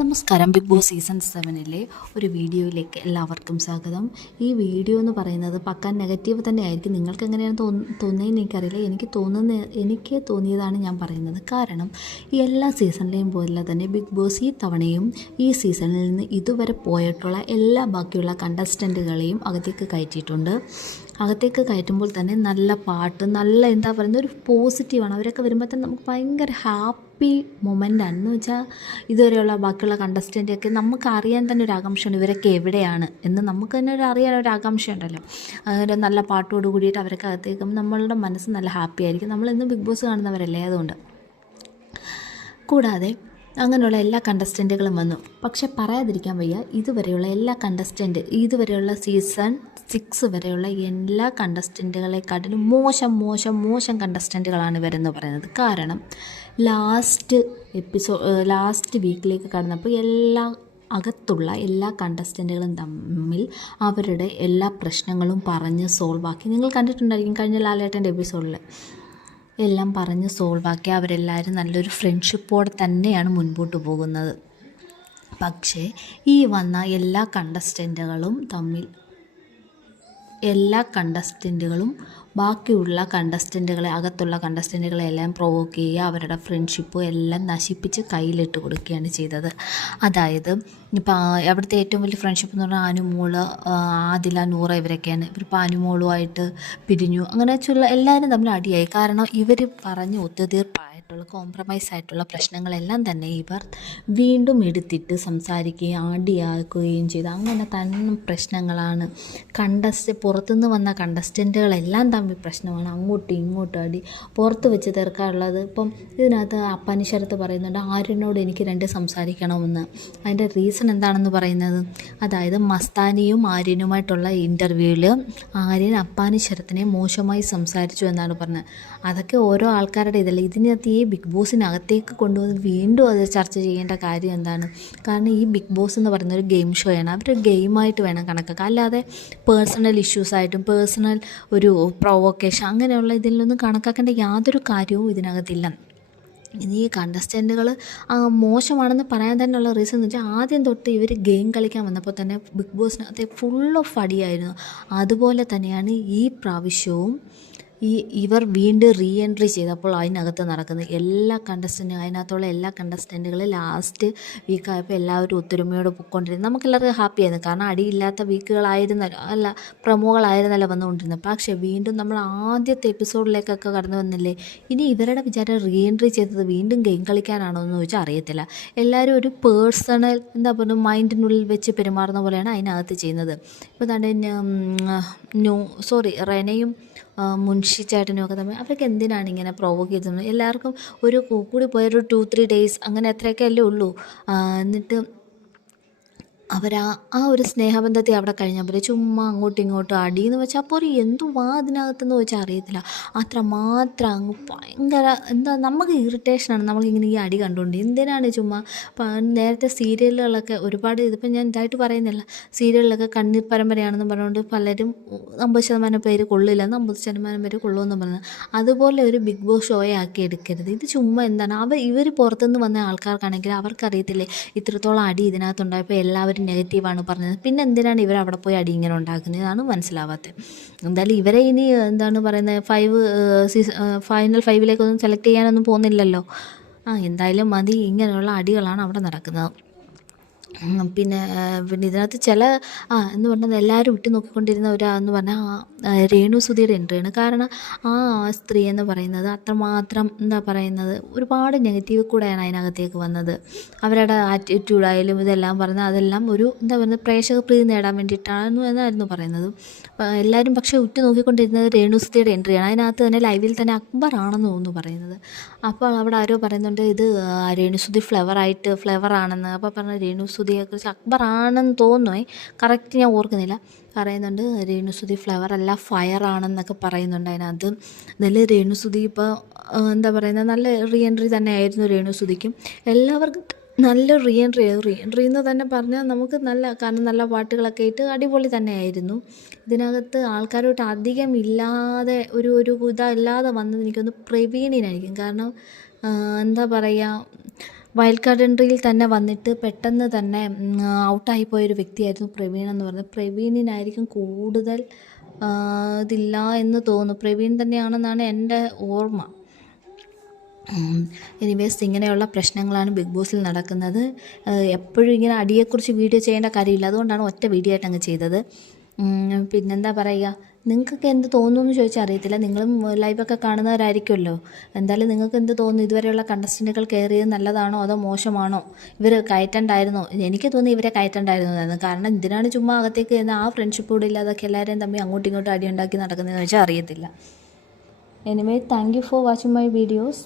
നമസ്കാരം. Big boss season സെവനിലെ ഒരു വീഡിയോയിലേക്ക് എല്ലാവർക്കും സ്വാഗതം. ഈ വീഡിയോ എന്ന് പറയുന്നത് പക്കാൻ നെഗറ്റീവ് തന്നെ ആയിരിക്കും നിങ്ങൾക്ക് എങ്ങനെയാണ് തോന്നു തോന്നിയെന്ന് എനിക്കറിയില്ല. എനിക്ക് തോന്നുന്ന എനിക്ക് തോന്നിയതാണ് ഞാൻ പറയുന്നത്. കാരണം ഈ എല്ലാ സീസണിലെയും പോലെ തന്നെ ബിഗ് ബോസ് ഈ തവണയും ഈ സീസണിൽ നിന്ന് ഇതുവരെ പോയിട്ടുള്ള എല്ലാ ബാക്കിയുള്ള കണ്ടസ്റ്റന്റുകളെയും അകത്തേക്ക് കയറ്റിയിട്ടുണ്ട്. അകത്തേക്ക് കയറ്റുമ്പോൾ തന്നെ നല്ല പാട്ട് നല്ല എന്താ പറയുന്നത് ഒരു പോസിറ്റീവാണ്. അവരൊക്കെ വരുമ്പോൾ തന്നെ നമുക്ക് ഭയങ്കര ഹാപ്പി മൊമെന്റാണ് എന്ന് വെച്ചാൽ ഇതുവരെയുള്ള ബാക്കിയുള്ള കണ്ടസ്റ്റന്റെയൊക്കെ നമുക്ക് അറിയാൻ തന്നെ ഒരു ആകാംക്ഷയാണ് ഇവരൊക്കെ എവിടെയാണ് എന്ന്. നമുക്ക് തന്നെ ഒരു അറിയാൻ ഒരു ആകാംക്ഷ ഉണ്ടല്ലോ അങ്ങനെ നല്ല പാട്ടോട് കൂടിയിട്ട് അവരൊക്കെ അകത്തേക്കും നമ്മളുടെ മനസ്സ് നല്ല ഹാപ്പി ആയിരിക്കും. നമ്മളിന്ന് ബിഗ് ബോസ് കാണുന്നവരല്ലേ അതുകൊണ്ട്. കൂടാതെ അങ്ങനെയുള്ള എല്ലാ കണ്ടസ്റ്റന്റുകളും വന്നു. പക്ഷെ പറയാതിരിക്കാൻ വയ്യ ഇതുവരെയുള്ള എല്ലാ കണ്ടസ്റ്റന്റ് ഇതുവരെയുള്ള സീസൺ സിക്സ് വരെയുള്ള എല്ലാ കണ്ടസ്റ്റന്റുകളെക്കാട്ടിലും മോശം മോശം മോശം കണ്ടസ്റ്റന്റുകളാണ് ഇവരെന്ന് പറയുന്നത്. കാരണം ലാസ്റ്റ് എപ്പിസോഡ് ലാസ്റ്റ് വീക്കിലേക്ക് കടന്നപ്പോൾ എല്ലാ അകത്തുള്ള എല്ലാ കണ്ടസ്റ്റന്റുകളും തമ്മിൽ അവരുടെ എല്ലാ പ്രശ്നങ്ങളും പറഞ്ഞ് സോൾവാക്കി നിങ്ങൾ കണ്ടിട്ടുണ്ടായിരിക്കും കഴിഞ്ഞ ലാലേട്ടന്റെ എപ്പിസോഡിൽ എല്ലാം പറഞ്ഞ് സോൾവാക്കി അവരെല്ലാവരും നല്ലൊരു ഫ്രണ്ട്ഷിപ്പോടെ തന്നെയാണ് മുൻപോട്ട് പോകുന്നത്. പക്ഷേ ഈ വന്ന എല്ലാ കണ്ടസ്റ്റന്റുകളും തമ്മിൽ എല്ലാ കണ്ടസ്റ്റന്റുകളും ബാക്കിയുള്ള കണ്ടസ്റ്റന്റുകളെ അകത്തുള്ള കണ്ടസ്റ്റന്റുകളെ എല്ലാം പ്രൊവോക്ക് ചെയ്യുക അവരുടെ ഫ്രണ്ട്ഷിപ്പ് എല്ലാം നശിപ്പിച്ച് കയ്യിലിട്ട് കൊടുക്കുകയാണ് ചെയ്തത്. അതായത് ഇപ്പോൾ അവിടുത്തെ ഏറ്റവും വലിയ ഫ്രണ്ട്ഷിപ്പ് എന്ന് പറഞ്ഞാൽ അനുമോൾ ആദില നൂറ ഇവരൊക്കെയാണ്. ഇവരിപ്പോൾ അനുമോളുമായിട്ട് പിരിഞ്ഞു. അങ്ങനെ വെച്ചുള്ള എല്ലാവരും തമ്മിൽ അടിയായി. കാരണം ഇവർ പറഞ്ഞ് ഒത്തുതീർപ്പായിട്ടുള്ള കോംപ്രമൈസ് ആയിട്ടുള്ള പ്രശ്നങ്ങളെല്ലാം തന്നെ ഇവർ വീണ്ടും എടുത്തിട്ട് സംസാരിക്കുകയും ആടിയാക്കുകയും ചെയ്തു. അങ്ങനെ തന്നെ പ്രശ്നങ്ങളാണ്. കണ്ടസ്റ്റ് പുറത്തുനിന്ന് വന്ന കണ്ടസ്റ്റന്റുകളെല്ലാം തമ്മിൽ പ്രശ്നമാണ്. അങ്ങോട്ടും ഇങ്ങോട്ടും അടി. പുറത്ത് വെച്ച് തീർക്കാനുള്ളത് ഇപ്പം ഇതിനകത്ത് അപ്പാനിശരത്ത് പറയുന്നുണ്ട് ആര്യനോട് എനിക്ക് രണ്ട് സംസാരിക്കണമെന്ന്. അതിന്റെ റീസൺ എന്താണെന്ന് പറയുന്നത്? അതായത് മസ്താനിയും ആര്യനുമായിട്ടുള്ള ഇന്റർവ്യൂവിൽ ആര്യൻ അപ്പാനിശരത്തിനെ മോശമായി സംസാരിച്ചു എന്നാണ് പറഞ്ഞത്. അതൊക്കെ ഓരോ ആൾക്കാരുടെ ഇതല്ല. ഇതിനകത്ത് ഈ ബിഗ് ബോസിനകത്തേക്ക് കൊണ്ടുവന്ന് വീണ്ടും അത് ചർച്ച ചെയ്യേണ്ട കാര്യം എന്താണ്? കാരണം ഈ ബിഗ് ബോസ് എന്ന് പറയുന്ന ഒരു ഗെയിം ഷോയാണ് അവർ ഗെയിമായിട്ട് വേണം കണക്കാക്കുക അല്ലാതെ പേഴ്സണൽ ഇഷ്യൂസായിട്ടും പേഴ്സണൽ ഒരു പ്രൊവോക്കേഷൻ അങ്ങനെയുള്ള ഇതിലൊന്നും കണക്കാക്കേണ്ട യാതൊരു കാര്യവും ഇതിനകത്തില്ല. ഇനി ഈ കണ്ടസ്റ്റന്റുകൾ മോശമാണെന്ന് പറയാൻ തന്നെയുള്ള റീസൺ എന്ന് വെച്ചാൽ ആദ്യം തൊട്ട് ഇവർ ഗെയിം കളിക്കാൻ വന്നപ്പോൾ തന്നെ ബിഗ് ബോസിനകത്തെ ഫുൾ ഓഫ് അടിയായിരുന്നു. അതുപോലെ തന്നെയാണ് ഈ പ്രാവശ്യവും ഈ ഇവർ വീണ്ടും റീ എൻട്രി ചെയ്തപ്പോൾ അതിനകത്ത് നടക്കുന്ന എല്ലാ കണ്ടസ്റ്റന്റും അതിനകത്തുള്ള എല്ലാ കണ്ടസ്റ്റന്റുകളും ലാസ്റ്റ് വീക്കായപ്പോൾ എല്ലാവരും ഒത്തൊരുമയോടെ പൊയ്ക്കൊണ്ടിരുന്നു നമുക്കെല്ലാവർക്കും ഹാപ്പിയായിരുന്നു കാരണം അടിയില്ലാത്ത വീക്കുകളായിരുന്നല്ലോ അല്ല പ്രമോകളായിരുന്നല്ലോ വന്നുകൊണ്ടിരുന്നത്. പക്ഷേ വീണ്ടും നമ്മൾ ആദ്യത്തെ എപ്പിസോഡിലേക്കൊക്കെ കടന്നു വന്നില്ലേ? ഇനി ഇവരുടെ വിചാരം റീ എൻട്രി ചെയ്തത് വീണ്ടും ഗെയിം കളിക്കാനാണോ എന്ന് ചോദിച്ചാൽ അറിയത്തില്ല. എല്ലാവരും ഒരു പേഴ്സണൽ എന്താ പറയുക മൈൻഡിനുള്ളിൽ വെച്ച് പെരുമാറുന്ന പോലെയാണ് അതിനകത്ത് ചെയ്യുന്നത്. ഇപ്പോൾ തന്നെ ന്യൂ സോറി റെനയും മുൻഷി ചേട്ടനും ഒക്കെ തമ്മിൽ അവരൊക്കെ എന്തിനാണ് ഇങ്ങനെ പ്രൊവോക്ക് ചെയ്തത്? എല്ലാവർക്കും ഒരു കൂടി പോയൊരു ടു ത്രീ ഡേയ്സ് അങ്ങനെ അത്രയൊക്കെ അല്ലേ ഉള്ളൂ. എന്നിട്ട് അവർ ആ ആ ഒരു സ്നേഹബന്ധത്തെ അവിടെ കഴിഞ്ഞപ്പോൾ ചുമ്മാ അങ്ങോട്ടും ഇങ്ങോട്ടും അടിയെന്ന് വെച്ചാൽ അപ്പോൾ എന്തുവാ അതിനകത്തെന്ന് വെച്ചാൽ അറിയത്തില്ല. അത്രമാത്രം അങ്ങ് ഭയങ്കര എന്താ നമുക്ക് ഇറിറ്റേഷനാണ്. നമ്മളിങ്ങനെ ഈ അടി കണ്ടുകൊണ്ട് എന്തിനാണ് ചുമ്മാ നേരത്തെ സീരിയലുകളൊക്കെ ഒരുപാട് ഇതിപ്പോൾ ഞാൻ ഇതായിട്ട് പറയുന്നില്ല. സീരിയലിലൊക്കെ കണ്ണീർ പരമ്പരയാണെന്ന് പറഞ്ഞുകൊണ്ട് പലരും അമ്പത് ശതമാനം പേര് കൊള്ളില്ല. അമ്പത് ശതമാനം പേര് കൊള്ളുമെന്ന് പറഞ്ഞത് അതുപോലെ ഒരു ബിഗ് ബോസ് ഷോയെ ആക്കി എടുക്കരുത്. ഇത് ചുമ്മാ എന്താണ്? അവർ ഇവർ പുറത്തുനിന്ന് വന്ന ആൾക്കാർക്കാണെങ്കിൽ അവർക്കറിയത്തില്ലേ ഇത്രത്തോളം അടി ഇതിനകത്തുണ്ടായപ്പോൾ എല്ലാവരും നെഗറ്റീവാണ് പറഞ്ഞത്. പിന്നെ എന്തിനാണ് ഇവർ അവിടെ പോയി അടി ഇങ്ങനെ ഉണ്ടാക്കുന്നത്? ഇതാണ് മനസ്സിലാവാത്തത് എന്തായാലും ഇവരെ ഇനി എന്താണ് പറയുന്നത് ഫൈവ് സീസൺ ഫൈനൽ ഫൈവിലേക്കൊന്നും സെലക്ട് ചെയ്യാനൊന്നും പോകുന്നില്ലല്ലോ. ആ എന്തായാലും മതി. ഇങ്ങനെയുള്ള അടികളാണ് അവിടെ നടക്കുന്നത്. പിന്നെ പിന്നെ ഇതിനകത്ത് ചില ആ എന്ന് പറഞ്ഞാൽ എല്ലാവരും ഉറ്റു നോക്കിക്കൊണ്ടിരുന്ന ഒരാന്ന് പറഞ്ഞാൽ രേണു സുധിയുടെ എൻട്രിയാണ്. കാരണം ആ സ്ത്രീ എന്ന് പറയുന്നത് അത്രമാത്രം എന്താ പറയുന്നത് ഒരുപാട് നെഗറ്റീവ് കൂടെയാണ് അതിനകത്തേക്ക് വന്നത്. അവരുടെ ആറ്റിറ്റ്യൂഡായാലും ഇതെല്ലാം പറഞ്ഞാൽ അതെല്ലാം ഒരു എന്താ പറയുന്നത് പ്രേക്ഷക പ്രീതി നേടാൻ വേണ്ടിയിട്ടാണ് എന്നായിരുന്നു പറയുന്നത്. എല്ലാവരും പക്ഷേ ഉറ്റു നോക്കിക്കൊണ്ടിരുന്നത് രേണു സുധിയുടെ എൻട്രിയാണ്. അതിനകത്ത് തന്നെ ലൈവിൽ തന്നെ അക്ബറാണെന്ന് തോന്നുന്നു പറയുന്നത്. അപ്പോൾ അവിടെ ആരോ പറയുന്നുണ്ട് ഇത് രേണുസുതി ഫ്ലവറായിട്ട് ഫ്ലവറാണെന്ന്. അപ്പോൾ പറഞ്ഞ രേണുസുതിയെക്കുറിച്ച് അക്ബറാണെന്ന് തോന്നുന്നു കറക്റ്റ് ഞാൻ ഓർക്കുന്നില്ല. പറയുന്നുണ്ട് രേണുസുതി ഫ്ലവർ അല്ല ഫയർ ആണെന്നൊക്കെ പറയുന്നുണ്ട് അതിനകത്ത്. നല്ല രേണുസുതി ഇപ്പോൾ എന്താ പറയുന്നത് നല്ല റീ എൻട്രി തന്നെയായിരുന്നു രേണുസുതിക്കും എല്ലാവർക്കും നല്ല റീ എൻട്രി റീ എൻട്രി എന്ന് തന്നെ പറഞ്ഞാൽ നമുക്ക് നല്ല കാരണം നല്ല പാട്ടുകളൊക്കെ ഇട്ട് അടിപൊളി തന്നെയായിരുന്നു. ഇതിനകത്ത് ആൾക്കാരോട്ട് അധികം ഇല്ലാതെ ഒരു ഒരു ഇതല്ലാതെ വന്നത് എനിക്കൊന്ന് പ്രവീണിനായിരിക്കും. കാരണം എന്താ പറയുക വൈൽഡ് കാർഡ് എൻട്രിയിൽ തന്നെ വന്നിട്ട് പെട്ടെന്ന് തന്നെ ഔട്ടായി പോയൊരു വ്യക്തിയായിരുന്നു പ്രവീൺ എന്ന് പറഞ്ഞത് പ്രവീണിനായിരിക്കും കൂടുതൽ ഇതില്ല എന്ന് തോന്നുന്നു. പ്രവീൺ തന്നെയാണെന്നാണ് എന്റെ ഓർമ്മ. എനിവേസ് ഇങ്ങനെയുള്ള പ്രശ്നങ്ങളാണ് ബിഗ് ബോസിൽ നടക്കുന്നത്. എപ്പോഴും ഇങ്ങനെ അടിയെക്കുറിച്ച് വീഡിയോ ചെയ്യേണ്ട കാര്യമില്ല. അതുകൊണ്ടാണ് ഒറ്റ വീഡിയോ ആയിട്ട് അങ്ങ് ചെയ്തത്. പിന്നെന്താ പറയുക? നിങ്ങൾക്കൊക്കെ എന്ത് തോന്നുന്നു എന്ന് ചോദിച്ചാൽ അറിയത്തില്ല. നിങ്ങളും ലൈവൊക്കെ കാണുന്നവരായിരിക്കുമല്ലോ. എന്തായാലും നിങ്ങൾക്ക് എന്ത് തോന്നുന്നു? ഇതുവരെയുള്ള കണ്ടസ്റ്റന്റുകൾ കയറിയത് നല്ലതാണോ? അതോ മോശമാണോ? ഇവർ കയറ്റണ്ടായിരുന്നോ? എനിക്ക് തോന്നി ഇവരെ കയറ്റണ്ടായിരുന്നു കാരണം ഇതിനാണ് ചുമ്മാ അകത്തേക്ക് ചെന്ന് ആ ഫ്രണ്ട്ഷിപ്പ് കൂടെ ഇല്ലാതൊക്കെ എല്ലാവരെയും തമ്മിൽ അങ്ങോട്ടും ഇങ്ങോട്ടും അടിയുണ്ടാക്കി നടക്കുന്നതെന്ന് വെച്ചാൽ അറിയത്തില്ല. Anyway thank you for watching my videos